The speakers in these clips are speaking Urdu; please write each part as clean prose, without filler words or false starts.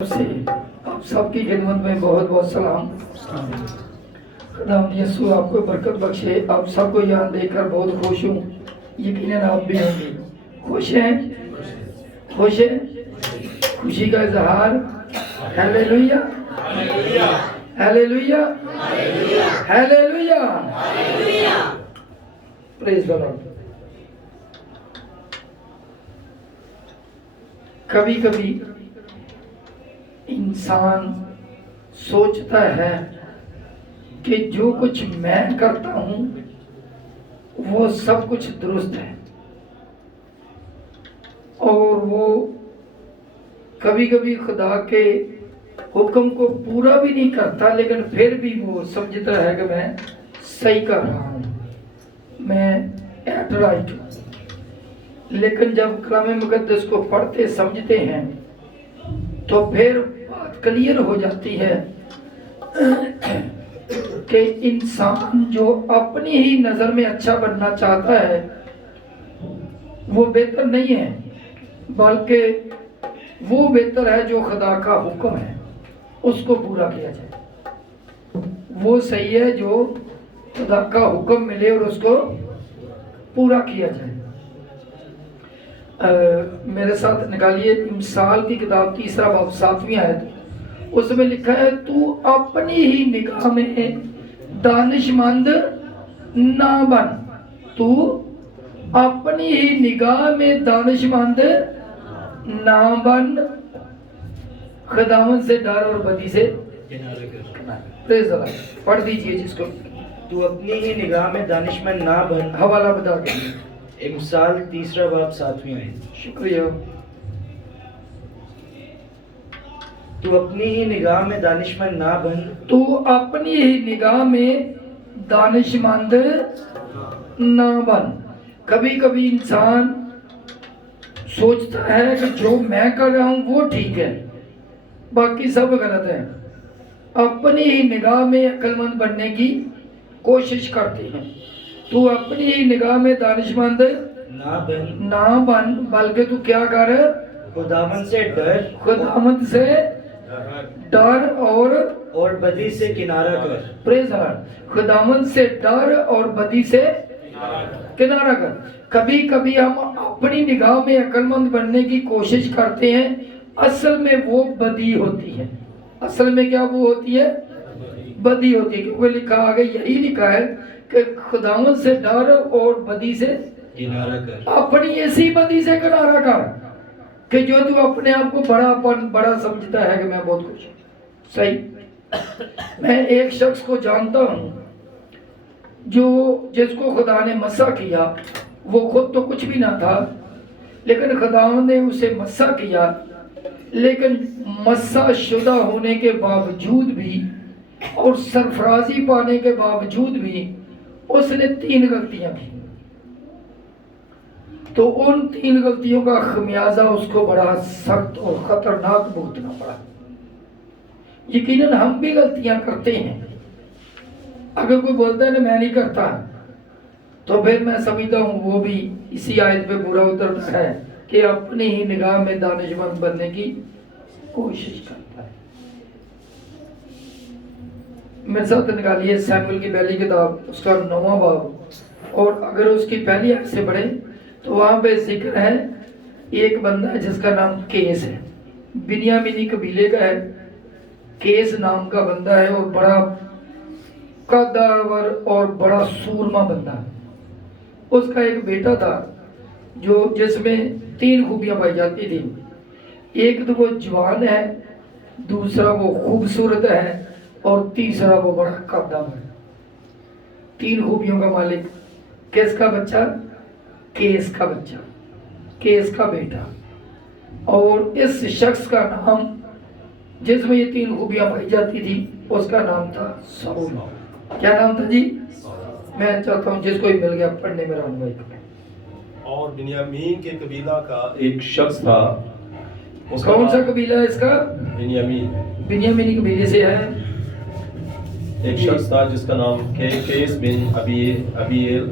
سے آپ سب کی خدمت میں بہت بہت سلام۔ خداوند یسوع آپ کو برکت بخشے۔ آپ سب کو یہاں دیکھ کر بہت خوش ہوں، یقیناً آپ بھی ہوں گے۔ خوش ہیں؟ خوش ہیں؟ خوشی کا اظہار ہیلیلویا ہیلیلویا ہیلیلویا پریز دی لارڈ۔ کبھی کبھی انسان سوچتا ہے کہ جو کچھ میں کرتا ہوں وہ سب کچھ درست ہے، اور وہ کبھی کبھی خدا کے حکم کو پورا بھی نہیں کرتا، لیکن پھر بھی وہ سمجھتا ہے کہ میں صحیح کر رہا ہوں، میں ایٹ رائٹ ہوں۔ لیکن جب کلام مقدس کو پڑھتے سمجھتے ہیں تو پھر بات کلیئر ہو جاتی ہے کہ انسان جو اپنی ہی نظر میں اچھا بننا چاہتا ہے وہ بہتر نہیں ہے، بلکہ وہ بہتر ہے جو خدا کا حکم ہے اس کو پورا کیا جائے۔ وہ صحیح ہے جو خدا کا حکم ملے اور اس کو پورا کیا جائے۔ میرے ساتھ نکالیے امثال کی کتاب 3 باب 7 آیت، اس میں لکھا ہے تو اپنی ہی نگاہ میں دانش مند نہ بن، تو اپنی ہی نگاہ میں دانش مند نہ بن، خداوند سے ڈر اور بدی سے پریز اللہ۔ پڑھ دیجئے جس کو۔ تو اپنی ہی نگاہ میں دانش مند نہ بن، حوالہ بتا کے۔ امثال 3 باب 7 آیت۔ شکریہ۔ تو اپنی ہی نگاہ میں دانش مند نہ بن، تو اپنی ہی نگاہ میں دانش مند نہ بن۔ کبھی کبھی انسان سوچتا ہے کہ جو میں کر رہا ہوں وہ ٹھیک ہے، باقی سب غلط ہے۔ اپنی ہی نگاہ میں عقل مند بننے کی کوشش کرتے ہیں۔ تو اپنی ہی نگاہ میں دانش مند نہ بن، بلکہ تو کیا کر؟ خداوند سے ڈر، خداوند سے ڈر اور بدی سے کنارہ کر۔ پریز اللہ۔ خداوند سے ڈر اور بدی سے کنارہ کر۔ کبھی کبھی ہم اپنی نگاہ میں عقل مند بننے کی کوشش کرتے ہیں، اصل میں وہ بدی ہوتی ہے۔ اصل میں کیا وہ ہوتی ہے؟ بدی ہوتی ہے، کیونکہ لکھا آگے یہی لکھا ہے کہ خداوند سے ڈر اور بدی سے کنارہ کر۔ اپنی ایسی بدی سے کنارہ کر کہ جو تو اپنے آپ کو بڑا سمجھتا ہے کہ میں بہت کچھ ہوں۔ صحیح۔ میں ایک شخص کو جانتا ہوں جس کو خدا نے مسح کیا، وہ خود تو کچھ بھی نہ تھا، لیکن خدا نے اسے مسح کیا، لیکن مسح شدہ ہونے کے باوجود بھی اور سرفرازی پانے کے باوجود بھی اس نے 3 غلطیاں کی۔ تو ان 3 غلطیوں کا خمیازہ اس کو بڑا سخت اور خطرناک بھگتنا پڑا۔ یقیناً ہم بھی غلطیاں کرتے ہیں۔ اگر کوئی بولتا ہے نا میں نہیں کرتا، تو پھر میں سمجھتا ہوں وہ بھی اسی آیت پہ پورا اترتا ہے کہ اپنی ہی نگاہ میں دانش مند بننے کی کوشش کرتا ہے۔ میرے ساتھ نکالیے سیموئیل کی پہلی کتاب، اس کا 9واں باب، اور اگر اس کی پہلی آیت سے پڑھیں تو وہاں پہ ذکر ہے ایک بندہ ہے جس کا نام کیس ہے، بنیامینی قبیلے کا ہے۔ کیس نام کا بندہ ہے اور بڑا قدور اور بڑا سورما بندہ ہے۔ اس کا ایک بیٹا تھا جس میں 3 خوبیاں پائی جاتی تھی۔ ایک تو وہ جوان ہے، دوسرا وہ خوبصورت ہے، اور تیسرا وہ بڑا قدور ہے۔ 3 خوبیوں کا مالک۔ کس کا بچہ؟ کیس کا بچہ، کیس کا بیٹا۔ اور اس شخص کا نام جس میں یہ 3 خوبیاں پائی جاتی تھی اس کا نام تھا ساؤل۔ کیا نام تھا جی؟ میں چاہتا ہوں جس کو ہی مل گیا پڑھنے میں رہنمائی کریں۔ اور بنیامین کے قبیلہ کا ایک شخص تھا۔ کون سا قبیلہ ہے اس کا؟ بنیامین۔ بنیامینی قبیلے سے ہے۔ ایک شخص تھا جس کا نام کیس بن ابیل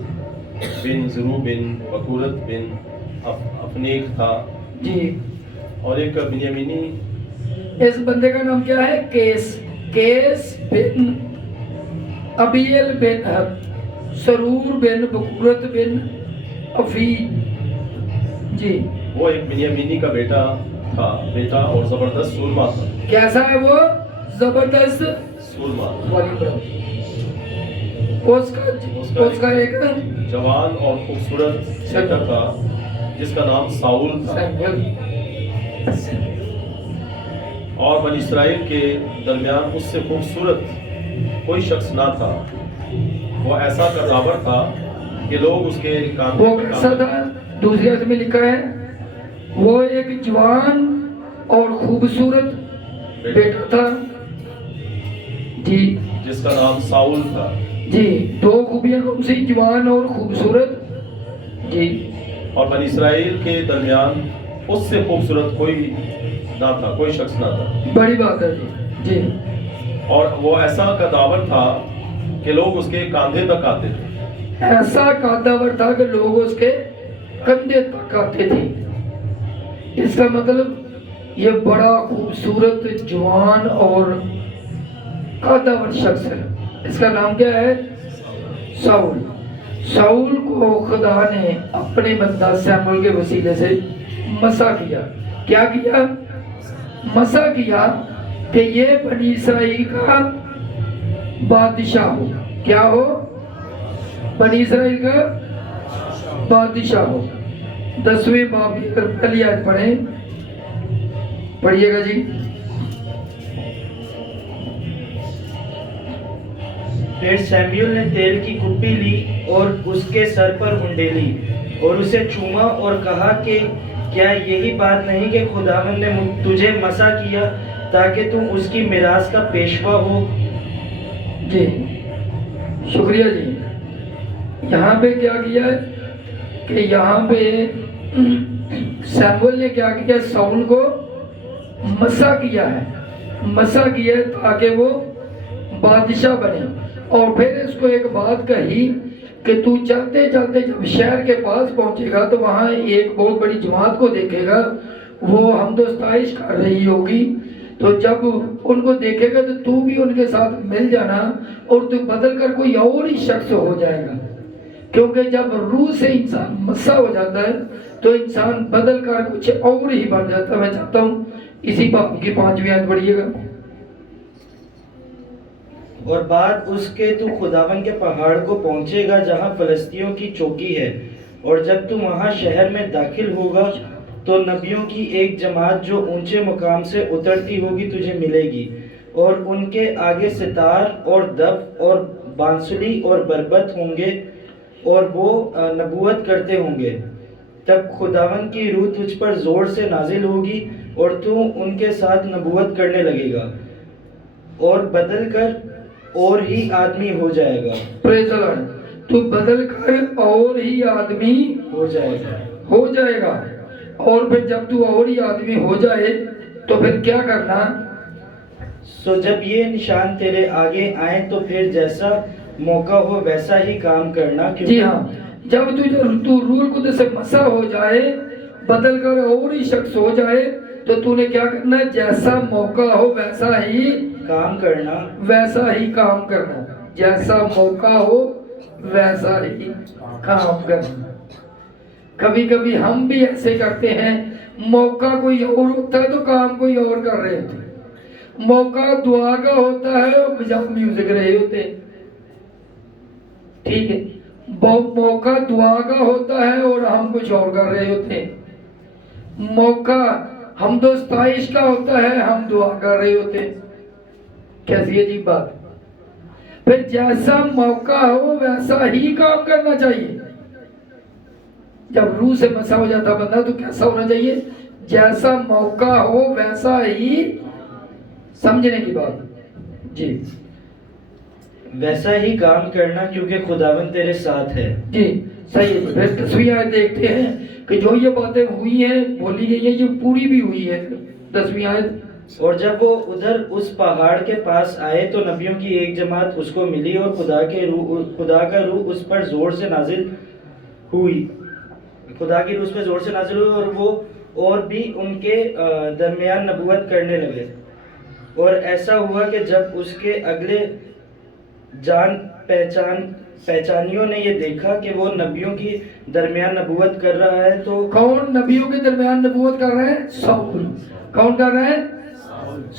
بن زرو بن بکورت بن افنیک تھا۔ جی۔ اور ایک بنیامینی اس بندے کا نام کیا ہے؟ کیس بن ابیل بن سرور بن بکورت بن افید. جی وہ ایک بنیامینی کا بیٹا تھا اور زبردست سورما تھا. کیسا ہے وہ؟ زبردست سورما. اس کا ایک جوان اور خوبصورت بیٹا تھا جس کا نام ساؤل تھا. اور بنی اسرائیل کے درمیان اس سے خوبصورت کوئی شخص نہ تھا. وہ ایسا کردابر تھا کہ لوگ اس کے کاندھے وہ کیسا تھا؟ دوسری آیت میں لکھا ہے وہ ایک جوان اور خوبصورت بیٹا تھا. جی جس کا نام ساؤل تھا. جی دو خوبیاں کون سی؟ جوان اور خوبصورت. جی اور بنی اسرائیل کے درمیان اس سے خوبصورت کوئی نہ تھا، کوئی شخص نہ تھا. بڑی بات ہے. جی اور وہ ایسا کداور تھا کہ لوگ اس کے کاندھے تک آتے تھے. ایسا کاداور تھا کہ لوگ اس کے کندھے تک آتے تھے. اس کا مطلب یہ بڑا خوبصورت جوان اور کاداور شخص ہے. اس کا نام کیا ہے؟ ساؤل. ساؤل کو خدا نے اپنے بندہ سیموئیل کے وسیلے سے مسح کیا. کیا کیا؟ مسح کیا کہ یہ بنی اسرائیل کا بادشاہ ہو. کیا ہو؟ بنی اسرائیل کا بادشاہ ہو. 10ویں باب کی پہلی آیت پڑھیں. پڑھیے گا جی. پھر سیموئیل نے تیل کی کپی لی اور اس کے سر پر ہنڈیلی اور اسے چوما اور کہا کہ کیا یہی بات نہیں کہ خداوند نے تجھے مسح کیا تاکہ تم اس کی میراث کا پیشوا ہو؟ جی شکریہ جی. یہاں پہ کیا کیا ہے کہ یہاں پہ سیموئیل نے کیا کیا؟ ساؤل کو مسح کیا ہے. مسح کیا ہے تاکہ وہ بادشاہ بنے. اور پھر اس کو ایک بات کہی کہ تو چلتے چلتے جب شہر کے پاس پہنچے گا تو وہاں ایک بہت بڑی جماعت کو دیکھے گا، وہ حمد و ستائش کر رہی ہوگی. تو جب ان کو دیکھے گا تو بھی ان کے ساتھ مل جانا اور تو بدل کر کوئی اور ہی شخص ہو جائے گا. کیونکہ جب روح سے انسان مسح ہو جاتا ہے تو انسان بدل کر کچھ اور ہی بن جاتا ہے. میں چاہتا ہوں اسی باب کی 5ویں آیت پڑھیے گا. اور بعد اس کے تو خداوند کے پہاڑ کو پہنچے گا جہاں فلسطینیوں کی چوکی ہے، اور جب تو وہاں شہر میں داخل ہوگا تو نبیوں کی ایک جماعت جو اونچے مقام سے اترتی ہوگی تجھے ملے گی، اور ان کے آگے ستار اور دف اور بانسری اور بربت ہوں گے اور وہ نبوت کرتے ہوں گے. تب خداوند کی روح تجھ پر زور سے نازل ہوگی اور تو ان کے ساتھ نبوت کرنے لگے گا اور بدل کر اور ہی آدمی ہو جائے گا. پریز دی لارڈ. تو بدل کر اور ہی آدمی ہو جائے گا. ہو جائے گا. اور پھر جب تو اور ہی آدمی ہو جائے تو پھر کیا کرنا؟ سو جب یہ نشان تیرے آگے آئیں تو پھر جیسا موقع ہو ویسا ہی کام کرنا. جی ہاں، جب تو روح القدس سے مسح ہو جائے، بدل کر اور ہی شخص ہو جائے تو نے کیا کرنا ہے؟ جیسا موقع ہو ویسا ہی کام کرنا. ویسا ہی کام کرنا. جیسا موقع ہو ویسا ہی کام کرنا. کبھی کبھی ہم بھی ایسے کرتے ہیں، موقع کوئی اور ہوتا ہے تو کام کوئی اور کر رہے ہوتے ہیں. موقع دعا کا ہوتا ہے اور جب میوزک رہے ہوتے ہیں. ٹھیک ہے، موقع دعا کا ہوتا ہے اور ہم کچھ اور کر رہے ہوتے ہیں. موقع حمد و ستائش کا ہوتا ہے، ہم دعا کر رہے ہوتے ہیں. کیسی عجیب بات. پھر جیسا موقع ہو ویسا ہی کام کرنا چاہیے. جب روح سے مسح ہو جاتا بندہ تو کیسا ہونا چاہیے؟ جیسا موقع ہو ویسا ہی. سمجھنے کی بات. جی ویسا ہی کام کرنا کیونکہ خداوند تیرے ساتھ ہے. جی صحیح ہے. پھر تصویریں دیکھتے ہیں کہ جو یہ باتیں ہوئی ہیں بولی گئی ہیں یہ پوری بھی ہوئی ہے. 10ویں آیت. اور جب وہ ادھر اس پہاڑ کے پاس آئے تو نبیوں کی ایک جماعت اس کو ملی اور خدا کا روح اس پر زور سے نازل ہوئی. خدا کی روح اس پر زور سے نازل ہوئی اور وہ اور بھی ان کے درمیان نبوت کرنے لگے. اور ایسا ہوا کہ جب اس کے اگلے جان پہچانیوں نے یہ دیکھا کہ وہ نبیوں کی درمیان نبوت کر رہا ہے تو کون نبیوں کے درمیان نبوت کر رہا ہے؟ ساؤل. کون کر رہا ہے؟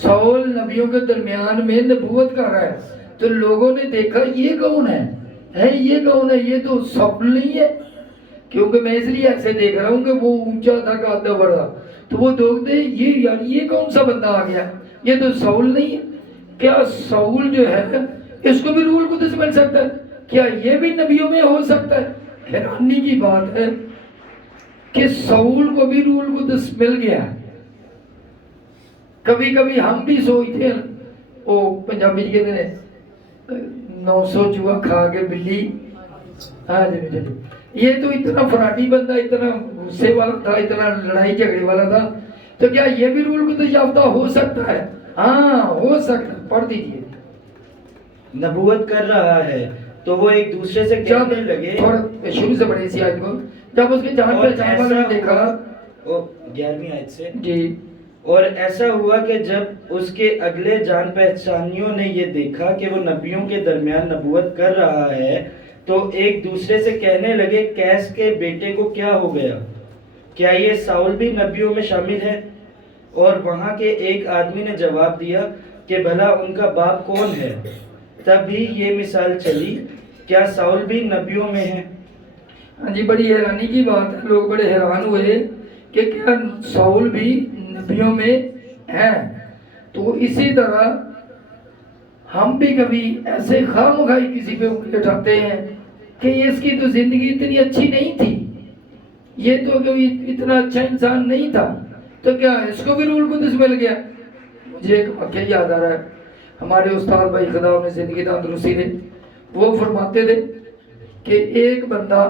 ساؤل نبیوں کے درمیان میں نبوت کر رہا ہے. تو لوگوں نے دیکھا یہ کون ہے؟ یہ کون ہے؟ یہ تو ساؤل نہیں ہے. کیونکہ میں اس لیے ایسے دیکھ رہا ہوں کہ وہ اونچا تھا کادہ بڑا. تو وہ دیکھتے یہ یار یہ کون سا بندہ آ گیا؟ یہ تو ساؤل نہیں ہے. کیا ساؤل جو ہے اس کو بھی روح القدس مل سکتا ہے؟ کیا یہ بھی نبیوں میں ہو سکتا ہے؟ حیرانی کی بات ہے کہ ساؤل کو بھی روح القدس مل گیا. کبھی کبھی ہم بھی سوچتے ہیں وہ پنجابی کہتے ہیں 900 چوہا کھا کے بلی. ہاں جی. یہ تو اتنا فراڈی بندہ، اتنا غصے والا تھا، اتنا لڑائی جھگڑے والا تھا، تو کیا یہ بھی روح القدس یافتہ ہو سکتا ہے؟ ہاں ہو سکتا ہے. پڑھ دیجیے. نبوت کر رہا ہے تو وہ ایک دوسرے سے کہنے لگے. تھوڑا شروع سے پڑھیں اسی آیت کو. جب اس کے جان پہچان والوں نے دیکھا 11ویں آیت سے. جی. اور ایسا ہوا کہ جب اس کے اگلے جان پہچانیوں نے یہ دیکھا کہ وہ نبیوں کے درمیان نبوت کر رہا ہے تو ایک دوسرے سے کہنے لگے قیس کے بیٹے کو کیا ہو گیا؟ کیا یہ ساؤل بھی نبیوں میں شامل ہے؟ اور وہاں کے ایک آدمی نے جواب دیا کہ بھلا ان کا باپ کون ہے؟ تب ہی یہ مثال چلی، کیا ساؤل بھی نبیوں میں ہے؟ ہاں جی. بڑی حیرانی کی بات ہے. لوگ بڑے حیران ہوئے کہ کیا ساؤل بھی نبیوں میں ہے. تو اسی طرح ہم بھی کبھی ایسے خواہ مخواہ کسی پہ انگلی اٹھاتے ہیں کہ اس کی تو زندگی اتنی اچھی نہیں تھی، یہ تو کوئی اتنا اچھا انسان نہیں تھا، تو کیا اس کو بھی روح القدس مل گیا؟ مجھے ایک واقعہ یاد آ رہا ہے. ہمارے استاد بھائی خدا انہیں زندگی تندرستی دے، وہ فرماتے تھے کہ ایک بندہ،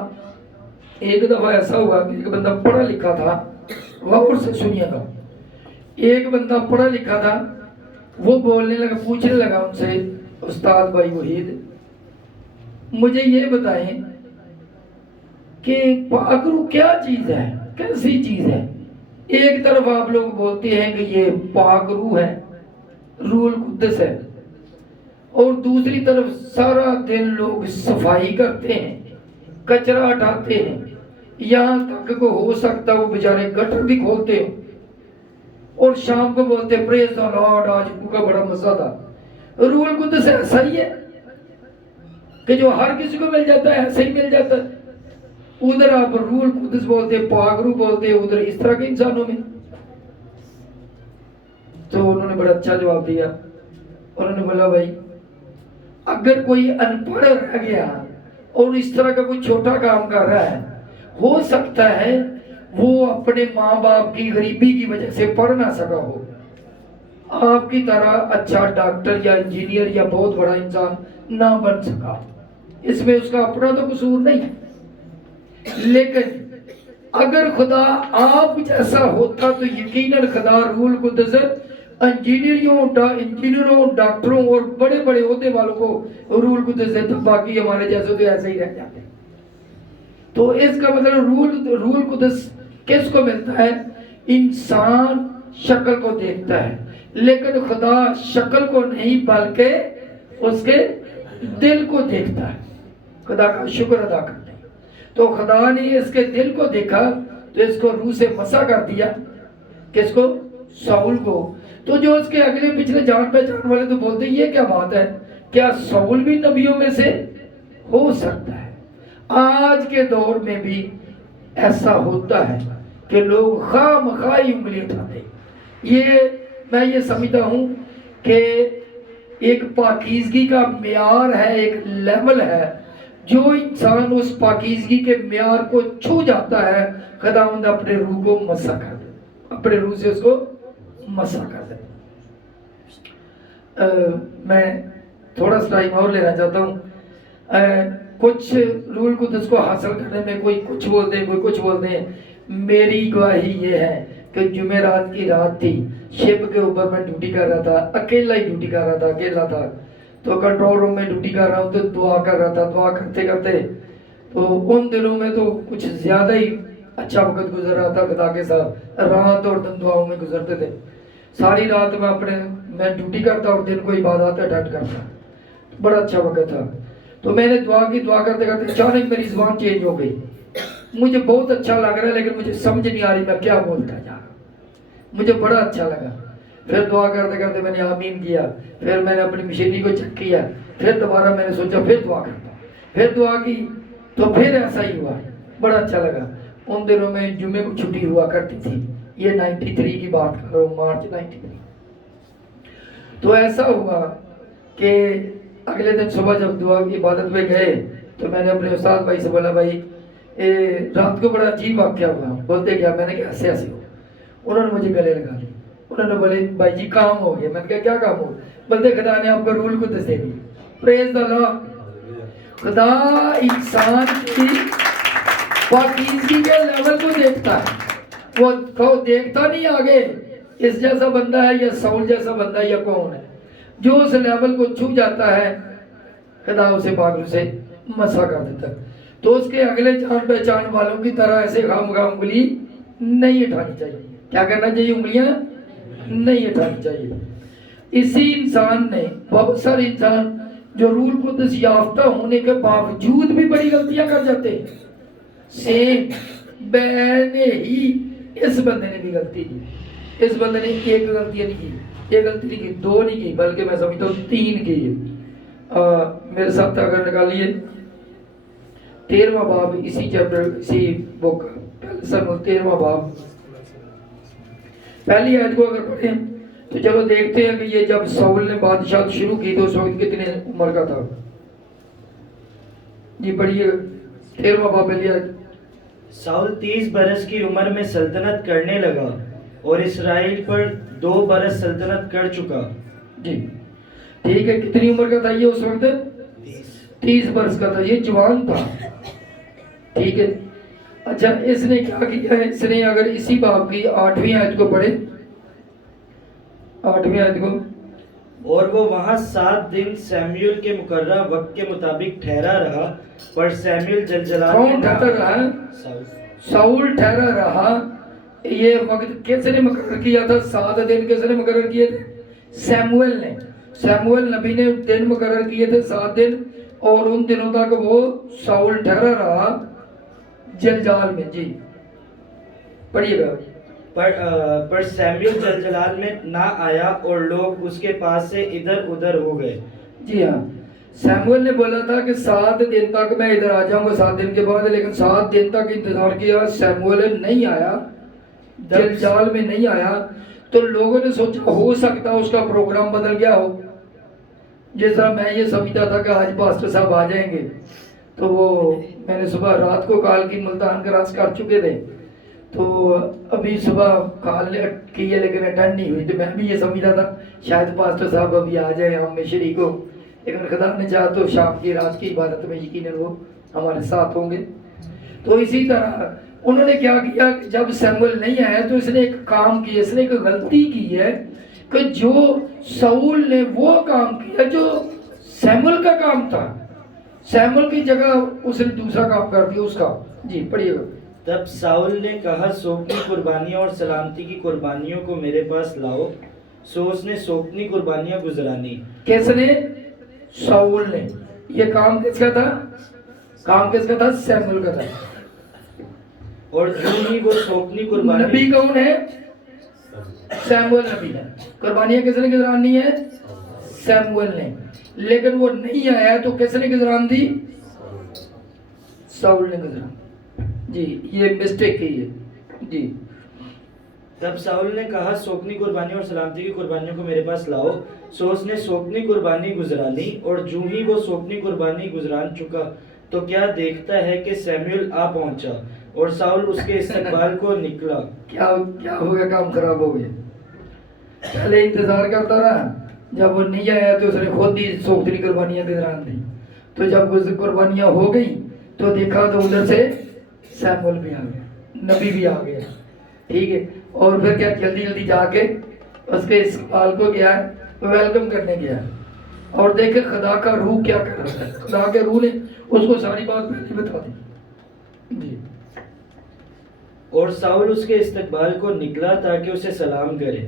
ایک دفعہ ایسا ہوا کہ ایک بندہ پڑھا لکھا تھا. غور سے سنیے گا. ایک بندہ پڑھا لکھا تھا، وہ بولنے لگا، پوچھنے لگا ان سے، استاد بھائی وحید مجھے یہ بتائیں کہ پاک روح کیا چیز ہے، کیسی چیز ہے؟ ایک طرف آپ لوگ بولتے ہیں کہ یہ پاک روح ہے، روح القدس ہے، اور دوسری طرف سارا دن لوگ صفائی کرتے ہیں، کچرا ہٹاتے ہیں، یہاں تک کہ ہو سکتا ہے وہ بیچارے گٹر بھی کھولتے ہیں، اور شام کو بولتے ہیں پریز دی لارڈ آج کا بڑا مزہ تھا. روح القدس ایسا ہی ہے کہ جو ہر کسی کو مل جاتا ہے ایسے ہی مل جاتا ہے. ادھر آپ روح القدس بولتے، پاک روح بولتے، ادھر اس طرح کے انسانوں میں. تو انہوں نے بڑا اچھا جواب دیا. انہوں نے بولا بھائی اگر کوئی ان پڑھ رہ گیا اور اس طرح کا کوئی چھوٹا کام کر رہا ہے، ہو سکتا ہے وہ اپنے ماں باپ کی غریبی کی وجہ سے پڑھ نہ سکا ہو، آپ کی طرح اچھا ڈاکٹر یا انجینئر یا بہت بڑا انسان نہ بن سکا. اس میں اس کا اپنا تو قصور نہیں. لیکن اگر خدا آپ جیسا ہوتا تو یقیناً خدا روح القدس انجینئروں، ڈاکٹروں اور بڑے بڑے عہدے والوں کو روح القدس دیتا، باقی ہمارے جیسے تو ایسے ہی رہ جاتے. تو اس کا مطلب روح القدس کس کو ملتا ہے؟ انسان شکل کو دیکھتا ہے، لیکن خدا شکل کو نہیں بلکہ اس کے دل کو دیکھتا ہے. خدا کا شکر ادا کرتے ہیں. تو خدا نے اس کے دل کو دیکھا تو اس کو روح سے مسح کر دیا. کس کو؟ ساؤل کو. تو جو اس کے اگلے پچھلے جان پہچان والے تو بولتے ہیں یہ کیا بات ہے، کیا ساؤل بھی نبیوں میں سے ہو سکتا ہے؟ آج کے دور میں بھی ایسا ہوتا ہے کہ لوگ خواہ مخواہ انگلی اٹھاتے. میں یہ سمجھتا ہوں کہ ایک پاکیزگی کا معیار ہے، ایک لیول ہے. جو انسان اس پاکیزگی کے معیار کو چھو جاتا ہے، خداوند اپنے روح کو مسح کر دے، اپنے روح سے اس کو مسح کر دے. میں تھوڑا سا ٹائم اور لینا چاہتا ہوں. کچھ روح القدس کو حاصل کرنے میں کوئی کچھ بولتے ہیں، کوئی کچھ بولتے ہیں. میری گواہی یہ ہے کہ جمعرات کی رات تھی، شپ کے اوپر میں ڈیوٹی کر رہا تھا، اکیلا ہی ڈیوٹی کر رہا تھا، اکیلا تھا. تو کنٹرول روم میں ڈیوٹی کر رہا ہوں تو دعا کر رہا تھا. دعا کرتے کرتے تو ان دنوں میں تو کچھ زیادہ ہی اچھا وقت گزر رہا تھا خدا کے ساتھ. رات اور دن دعاؤں میں گزرتے تھے. ساری رات میں اپنے میں ڈیوٹی کرتا اور دن کو عبادات اٹینڈ کرتا. بڑا اچھا وقت تھا. تو میں نے دعا کی, دعا کرتے کرتے اچانک میری زبان چینج ہو گئی. مجھے بہت اچھا لگ رہا ہے لیکن مجھے سمجھ نہیں آ رہی میں کیا بولتا جا رہا. مجھے بڑا اچھا لگا. پھر دعا کرتے کرتے میں نے آمین کیا. پھر میں نے اپنی مشینری کو چیک کیا. پھر دوبارہ میں نے سوچا پھر دعا کرتا. پھر دعا کی تو پھر ایسا ہی ہوا. بڑا اچھا لگا. ان دنوں میں جمعے کو چھٹی ہوا کرتی تھی. یہ 93 کی بات کر رہا ہوں, مارچ 93. تو ایسا ہوا کہ اگلے دن صبح جب دعا کی عبادت میں گئے تو میں نے اپنے استاد بھائی سے بولا بھائی رات کو بڑا عجیب واقعہ ہوا. بولتے کیا؟ میں نے کہا ایسے ایسے ہو. انہوں نے مجھے گلے لگا لی. انہوں نے بولے بھائی جی کام ہو گیا. میں نے کہا کیا کام ہو؟ بولتے خدا نے آپ کو رول کو دس دے دی. پریز دا لاڈ. خدا انسان کی پاکیزگی کے لیول کو دیکھتا ہے. وہ دیکھتا نہیں آگے اس جیسا بندہ ہے یا ساؤل جیسا بندہ ہے یا کون ہے. جو اس لیول کو چھو جاتا ہے خدا اسے پاگل سے مسا کر دیتا ہے. تو اس کے اگلے جان پہچان والوں کی طرح ایسے خام خام انگلی نہیں اٹھانی چاہیے. کیا کرنا چاہیے؟ انگلیاں نہیں اٹھانی چاہیے. اسی انسان نے, بہت سارے انسان جو روح القدس یافتہ ہونے کے باوجود بھی بڑی غلطیاں کر جاتے ہیں. سیم بہنے ہی اس بندے نے بھی غلطی کی. اس بندے نے ایک غلطی نہیں کی, ایک غلطی نہیں کی, دو نہیں کی, بلکہ میں سمجھتا ہوں 3 کی. میرے ساتھ اگر نکالیے 13واں باب اسی چیپٹر اسی بک کا 13واں باب پہلی آیت کو اگر پڑھیں تو چلو دیکھتے ہیں کہ یہ جب ساؤل نے بادشاہت شروع کی تو اس وقت کتنے عمر کا تھا. جی پڑھیے 13واں باب پہلی آیت. ساؤل 30 برس کی عمر میں سلطنت کرنے لگا اور اسرائیل پر 2 برس سلطنت کر چکا. جی ٹھیک ہے. کتنی عمر کا تھا یہ اس وقت؟ 30 برس کا تھا. یہ جوان تھا. ٹھیک ہے. اچھا اس نے کیا کیا ہے؟ اس نے اگر اسی باب کی 8ویں آیت کو پڑھے, 8ویں آیت کو. اور وہ وہاں 7 دن سیموئیل کے مقررہ وقت کے مطابق ٹھہرا رہا, پر سیموئیل جلجلال کون ٹھہرا رہا؟ ساؤل ٹھہرا رہا. یہ وقت کس نے مقرر کیا تھا؟ 7 دن کس نے مقرر کیے تھے؟ سیموئیل نے. سیموئیل نبی نے دن مقرر کیے تھے 7 دن, اور ان دنوں تک وہ ساؤل ٹھہرا رہا جلجال میں. جی پڑھیے گا. پر سیموئیل جلجلال میں نہ آیا اور لوگ اس کے پاس سے ادھر ادھر ہو گئے. جی ہاں, سیموئیل نے بولا تھا کہ 7 دن تک میں ادھر آ جاؤں گا 7 دن کے بعد, لیکن 7 دن تک انتظار کیا, سیموئیل نہیں آیا, جلجال میں نہیں آیا. تو لوگوں نے سوچا ہو سکتا اس کا پروگرام بدل گیا ہو. جس طرح میں یہ سمجھتا تھا کہ آج پاسٹر صاحب آ جائیں گے, تو وہ میں نے صبح رات کو کال کی, ملتان کراس کر چکے تھے, تو ابھی صبح کال کی ہے لیکن اٹینڈ نہیں ہوئی. تو میں بھی یہ سمجھتا تھا شاید پاسٹر صاحب ابھی آ جائیں ہم میں شریک ہو, لیکن خدا نے چاہا تو شام کی رات کی عبادت میں یقیناً وہ ہمارے ساتھ ہوں گے. تو اسی طرح انہوں نے کیا کیا کہ جب سیموئیل نہیں آیا تو اس نے ایک کام کیا, اس نے ایک غلطی کی ہے کہ جو ساؤل نے وہ کام کیا جو سیموئیل کا کام تھا, سیموئیل کی جگہ اس نے دوسرا کام کر دیا اس کا. جی پڑھیے گا. تب ساؤل نے کہا سوگنی قربانیاں اور سلامتی کی قربانیوں کو میرے پاس لاؤ. سو اس نے سوگنی قربانیاں گزرانی. کس نے؟ ساؤل نے. یہ کام کس کا تھا؟ کام کس کا تھا؟ سیموئیل کا تھا. اور جو ہی وہ سوگنی قربانی. نبی کون ہے؟ سیموئیل نبی ہے. قربانیاں کس نے گزرانی ہے؟ سیموئیل نے. لیکن وہ نہیں آیا تو کس نے گزران دی؟ ساؤل نے گزران. جی یہ مسٹیک کی ہے. جی تب ساؤل نے کہا سوگنی قربانیوں اور سلامتی کی قربانیوں کو میرے پاس لاؤ. سو اس نے سوگنی قربانی گزرانی. اور جو ہی وہ سوگنی قربانی گزران چکا تو کیا دیکھتا ہے کہ سیموئیل آ پہنچا اور ساؤل اس کے استقبال کو نکلا. کیا ہو گیا؟ کام خراب ہو گیا. پہلے انتظار کرتا رہا, جب وہ نہیں آیا تو اس نے خود ہی سوگنی قربانیاں گزران دی. تو جب وہ قربانیاں ہو گئی تو دیکھا تو ادھر سے سیموئیل بھی آ گیا, نبی بھی آ گیا. ٹھیک ہے. اور پھر کیا جلدی جلدی جا کے اس کے استقبال کو گیا ہے, ویلکم کرنے گیا ہے. اور دیکھیں خدا کا روح کیا کر رہا ہے. خدا کے روح نے اس کو ساری بات پہلے بتا دی. جی اور ساؤل اس کے استقبال کو نکلا تاکہ اسے سلام کرے.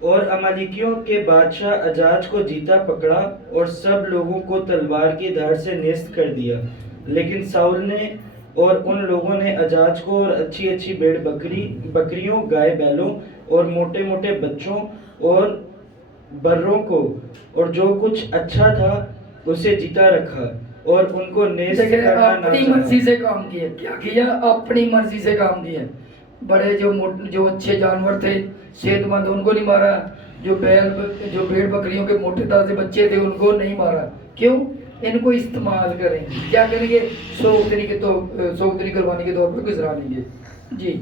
اور امالیکیوں کے بادشاہ اجاج کو جیتا پکڑا اور سب لوگوں کو تلوار کی دھاڑ سے نیست کر دیا۔ لیکن ساؤل نے اور ان لوگوں نے اجاج کو اور اچھی اچھی بھیڑ بکریوں، گائے بیلوں اور موٹے موٹے بچوں اور بروں کو اور جو کچھ اچھا تھا اسے جیتا رکھا اور ان کو نیست دیکھیں کرنا نہ اپنی چاہا۔ مرضی سے کام کیا، کیا کیا؟ اپنی مرضی سے کام کیا۔ بڑے جو اچھے جانور تھے، صحت مند، ان کو نہیں مارا۔ جو بھیڑ بکریوں کے موٹے تازے بچے تھے ان کو نہیں مارا۔ کیوں؟ ان کو استعمال کریں گے، کیا کریں گے؟ سوگتری قربانی کے طور پر گزرا لیں گے۔ جی،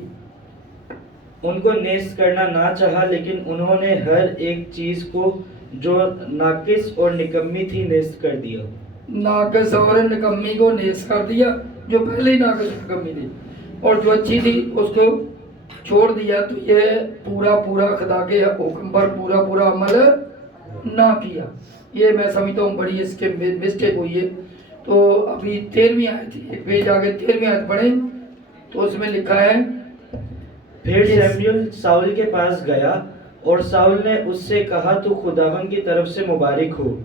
ان کو نیست کرنا نہ چاہا، لیکن انہوں نے ہر ایک چیز کو جو ناقص اور نکمی تھی نیست کر دیا۔ ناقص اور نکمی کو نیست کر دیا، جو پہلے ہی ناقص نکمی تھی، اور جو اچھی تھی اس کو چھوڑ دیا۔ تو یہ پورا خدا کے حکم پر پورا عمل نہ کیا۔ یہ میں سمجھتا ہوں بڑی اس کے مسٹیک ہوئی ہے۔ تو ابھی 13ویں آیت، ایک پیج آگے 13ویں آیت پڑھیں تو اس میں لکھا ہے، پھر سیموئیل ساؤل کے پاس گیا اور ساؤل نے اس سے کہا تو خداوند کی طرف سے مبارک ہو،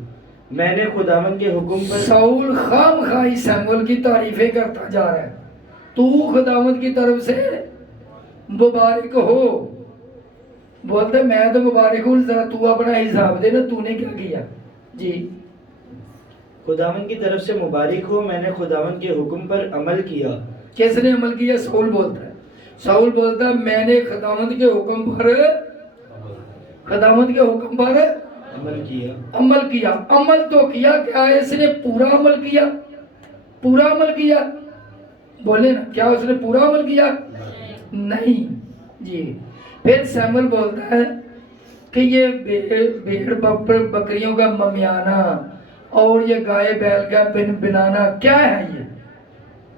میں نے خداوند کے حکم پر۔ ساؤل خام خواہی سیموئیل کی تعریفیں کرتا جا رہا ہے، تو خداوند کی طرف سے مبارک ہو، بولتے میں تو مبارک ہوں، ذرا تو اپنا حساب دے نا، تو نے کیا کیا؟ جی، خداوند کی طرف سے مبارک ہو، میں نے خداوند کے حکم پر عمل کیا۔ کس نے عمل کیا؟ ساؤل بولتا ہے۔ ساؤل بولتا ہے میں نے خداوند کے حکم پر عمل کیا۔ عمل کیا۔ عمل تو کیا، کیا اس نے پورا عمل کیا؟ پورا عمل کیا؟ بولے نا، کیا اس نے پورا عمل کیا؟ نہیں۔ جی، پھر سیموئیل بولتا ہے کہ یہ بھیڑ بکریوں کا ممیانہ اور یہ گائے بیل کا بنانا کیا ہے؟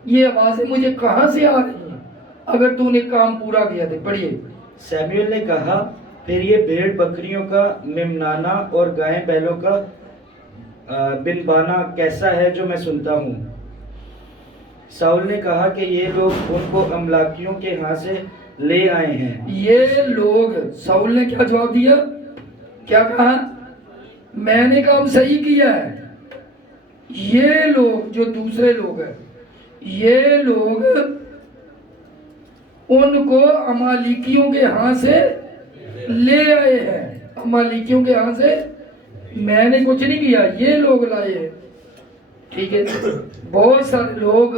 یہ آوازیں مجھے کہاں سے آ رہی ہیں اگر تو نے کام پورا کیا تھا؟ پڑھیے۔ سیموئیل نے کہا پھر یہ بھیڑ بکریوں کا ممنانا اور گائے بیلوں کا بنبانا کیسا ہے جو میں سنتا ہوں؟ ساؤل نے کہا کہ یہ لوگ ان کو املاکیوں کے ہاں سے لے آئے ہیں۔ یہ لوگ، ساؤل نے کیا جواب دیا؟ کیا کہا؟ میں نے کام صحیح کیا ہے۔ یہ لوگ جو دوسرے لوگ ہیں، یہ لوگ ان کو امالیکیوں کے ہاں سے لے آئے ہیں۔ امالیکیوں کے ہاں سے میں نے کچھ نہیں کیا، یہ لوگ لائے ہیں۔ ٹھیک ہے، بہت سارے لوگ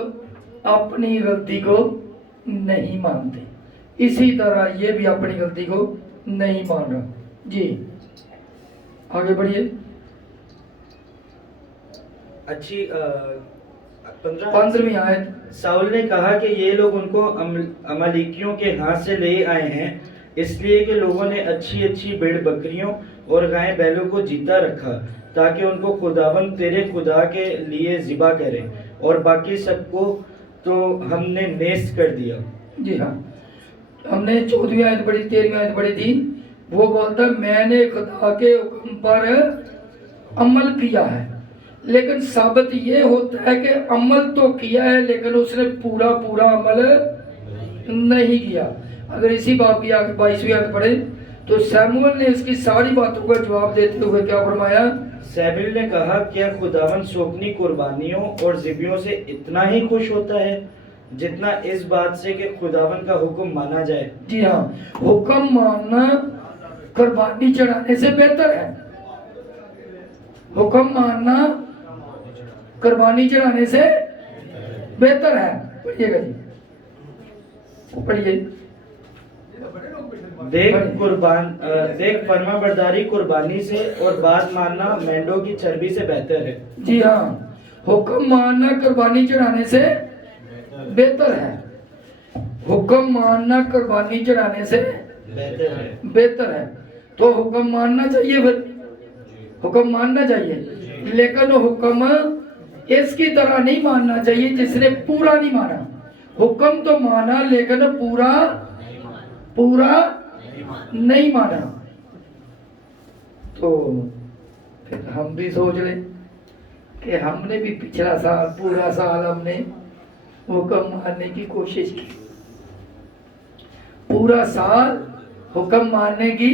اپنی غلطی کو نہیں مانتے، اسی طرح یہ بھی اپنی غلطی کو نہیں مان رہا۔ جی، آگے بڑھیے۔ اچھی 15ویں آیت۔ ساؤل نے کہا کہ یہ لوگ ان کو امالیکیوں کے ہاتھ سے لے آئے ہیں، اس لیے کہ لوگوں نے اچھی اچھی بھیڑ بکریوں اور گائے بیلوں کو جیتا رکھا تاکہ ان کو خداوند تیرے خدا کے لیے ذبح کرے، اور باقی سب کو تو ہم نے نیست کر دیا۔ جی ہاں، ہم نے 14ویں آیت پڑھی، 13ویں آیت پڑھی تھی۔ وہ بولتا ہے میں نے خدا کے حکم پر عمل کیا ہے، لیکن ثابت یہ ہوتا ہے کہ عمل تو کیا ہے لیکن اس نے پورا عمل نہیں کیا۔ اگر اسی باب کی آگے 22ویں آیت پڑھیں تو سیموئیل نے اس کی ساری باتوں کا جواب دیتے ہوئے کیا فرمایا؟ سیموئیل نے کہا کیا خداوند سوگنی قربانیوں اور ذبیحوں سے اتنا ہی خوش ہوتا ہے جتنا اس بات سے کہ خداوند کا حکم مانا جائے؟ جی ہاں، حکم ماننا قربانی چڑھانے سے بہتر ہے۔ حکم ماننا قربانی چڑھانے سے بہتر ہے۔ پڑھیے گا جی، پڑھیے۔ دیکھ فرما برداری قربانی سے اور بات ماننا مینڈوں کی چربی سے بہتر ہے۔ جی ہاں، حکم ماننا قربانی چڑھانے سے بہتر ہے۔ حکم ماننا قربانی چڑھانے سے بہتر ہے۔ تو حکم ماننا چاہیے، پھر حکم ماننا چاہیے، لیکن حکم اس کی طرح نہیں ماننا چاہیے جس نے پورا نہیں مانا۔ حکم تو مانا لیکن پورا نہیں مانا۔ تو پھر ہم بھی سوچ لیں کہ ہم نے بھی پچھلا سال پورا سال ہم نے حکم ماننے کی کوشش کی، پورا سال حکم ماننے کی